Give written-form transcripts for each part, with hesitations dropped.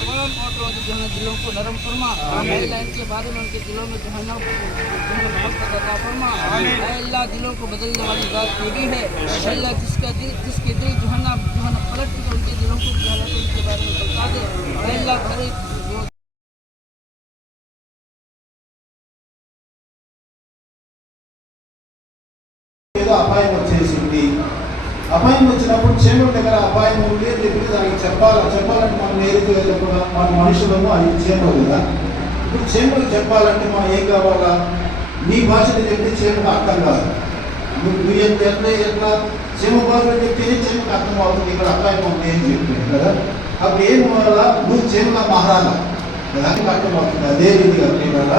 दिलों को नरम फरमा, इनके बारे में उनके दिलों में फरमा, अल्लाह दिलों को बदलने वाली बात तेरी है। अल्लाह जिसके दिल जो है ना पलट के उनके दिलों को उनके बारे में बता दे। अल्लाह भरे అపాయం వచ్చేసింది. అపాయం వచ్చినప్పుడు చేమల దగ్గర అపాయం ఉంది అని చెప్పి దానికి చెప్పాలంటే మనం ఏదైతే వెళ్ళకుండా మన మనుషులను అది చేమలు కదా. ఇప్పుడు చేమలు చెప్పాలంటే మనం ఏం కావాలా? నీ భాషలో చెప్తే చేమకు అర్థం కాదు. నువ్వు ఎట్లా చేమ భాషలో చెప్తేనే చేమకు అర్థం అవుతుంది. ఇక్కడ అపాయం ఉంది అని చెప్పాను కదా. అప్పుడు ఏం వల్ల నువ్వు చేమల మహారాజా దానికి అర్థం అవుతుంది. అదే రీతిగా ప్రేమల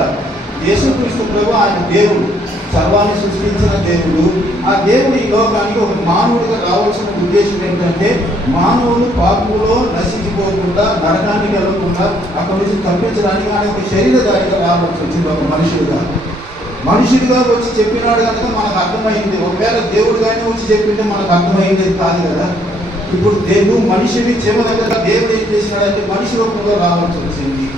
యేసుక్రీస్తు ప్రభు ఆయన దేవుడు, సర్వాన్ని సృష్టించిన దేవుడు. ఆ దేవుడు ఈ లోకానికి ఒక మానవుడిగా రావాల్సిన ఉద్దేశం ఏంటంటే మానవులు పాపంలో నశించిపోకుండా నరకానికి వెళ్ళకుండా అక్కడి నుంచి తప్పించడానికి ఆయన ఒక శరీరధారిగా రావాల్సి వచ్చింది. ఒక మనుషుడిగా వచ్చి చెప్పినాడు కనుక మనకు అర్థమైంది. ఒకవేళ దేవుడుగానే వచ్చి చెప్పింటే మనకు అర్థమైంది కాదు కదా. ఇప్పుడు నువ్వు మనిషిని చెమ దగ్గర దేవుడు ఏం చేసినాడంటే మనిషి రూపంలో రావాల్సి వచ్చింది.